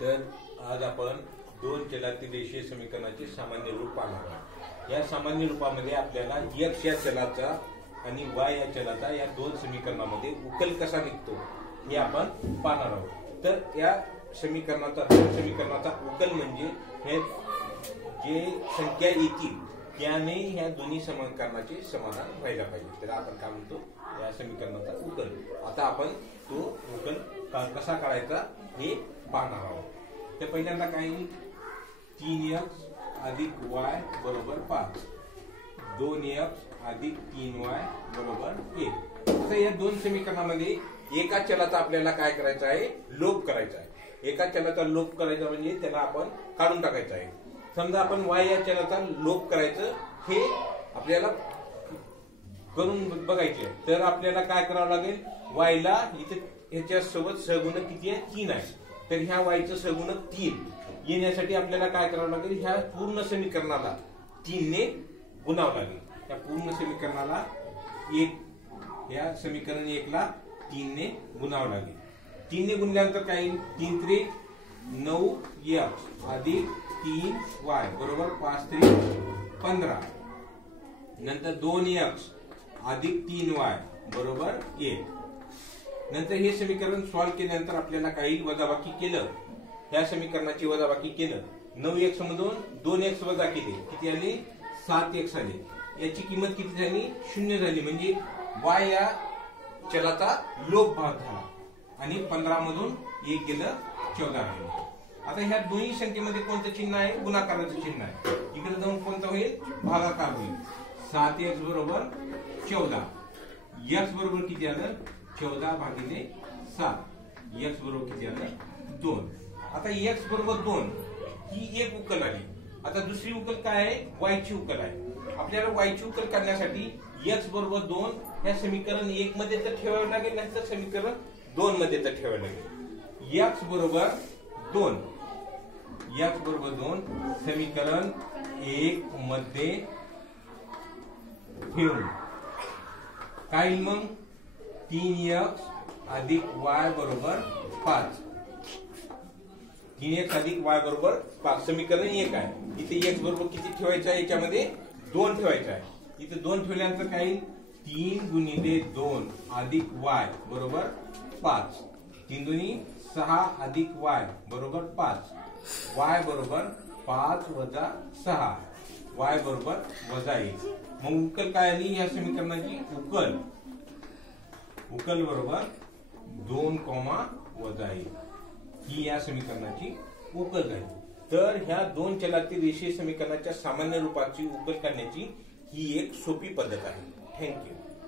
तर आज आपण दोन चलातील रेषीय समीकरणाचे सामान्य रूप पाहणार आहोत। या सामान्य रूपामध्ये आपल्याला x या चलाचा आणि y या चलाचा या दोन समीकरणामध्ये उकल कसा निघतो हे आपण पाहणार आहोत। तर या समीकरणाचा उकल म्हणजे हे जे संख्या येतील त्याने ह्या दोन्ही समीकरणाचे समाधान व्हायला पाहिजे। तर आपण काय म्हणतो या समीकरणाचा उकल। आता आपण तो उकल कसा काढायचा हे पाहणार आहोत। तर पहिल्यांदा काय 3x अधिक y बरोबर 5, 2x अधिक 3y बरोबर 1। तर या दोन समीकरणामध्ये एका चलाचा आपल्याला काय करायचा आहे, लोप करायचा आहे। एका चलाचा लोप करायचा म्हणजे त्याला आपण काढून टाकायचा आहे। समजा आपण y या चलाचा लोप करायचं हे आपल्याला करून बघायचे, तर आपल्याला काय करावं लागेल, y ला इथे ह्याच्या सोबत सहगुणक किती आहे, 3 आहे। तर ह्या y चं सहगुणक 3 येण्यासाठी आपल्याला काय करावं लागेल, ह्या पूर्ण समीकरणाला 3 ने गुणावं लागेल। त्या पूर्ण समीकरणाला 1, या समीकरण 1 ला 3 ने गुणावं लागेल। 3 ने गुणल्यानंतर काय येईल, 3 त्रिक 9x अधिक 3y बरोबर 5 त्रिक 15, नंतर 2x अधिक 3y बरोबर 1। नंतर हे समीकरण सॉल्व केल्यानंतर आपल्याला काही वजाबाकी केलं, या समीकरणाची वजाबाकी केलं, 9x मधून 2x वजा केले, किती आले, 7x आले। याची किंमत किती झाली, 0 झाली, म्हणजे y या चलाचा लोप भाग झाला आणि 15 मधून 1 गेलं, 14 राहिले। आता ह्या दोन्ही संख्येमध्ये कोणतं चिन्ह आहे, गुणाकाराचं चिन्ह आहे। इकडे जाऊन कोणतं होईल, भागाकार होईल। 7x बरोबर 14, x बरोबर किती आलं, 14 भागिले 7, x बरोबर किती आलं, 2। आता x बरोबर 2 ही एक उकल आली। आता दुसरी उकल काय आहे, y ची उकल आहे। आपल्याला y ची उकल करण्यासाठी x बरोबर 2 हे समीकरण 1 मध्ये तर ठेवावे लागेल, नाहीतर समीकरण 2 मध्ये तर ठेवावे लागेल। x बरोबर 2, x बरोबर 2 समीकरण 1 मध्ये ठेवून काय मग 3x अधिक y बरोबर 5, 3x अधिक y बरोबर 5 समीकरण 1 आहे। इथे x बरोबर किती ठेवायचं आहे, याच्यामध्ये 2 ठेवायचं आहे। इथे 2 ठेवल्यानंतर काय, 3 गुणिले 2 अधिक y बरोबर 5, 3 दुनी 6 अधिक y बरोबर 5, y बरोबर 5 वजा 6, y बरोबर वजा 1। मग उकल काय आली या समीकरणाची, उकल बरोबर 2, वजा 1 ही या समीकरणाची उकल झाली। तर ह्या दोन चलातील रेषीय समीकरणाच्या सामान्य रूपाची उकल करण्याची ही एक सोपी पद्धत आहे। थँक्यू।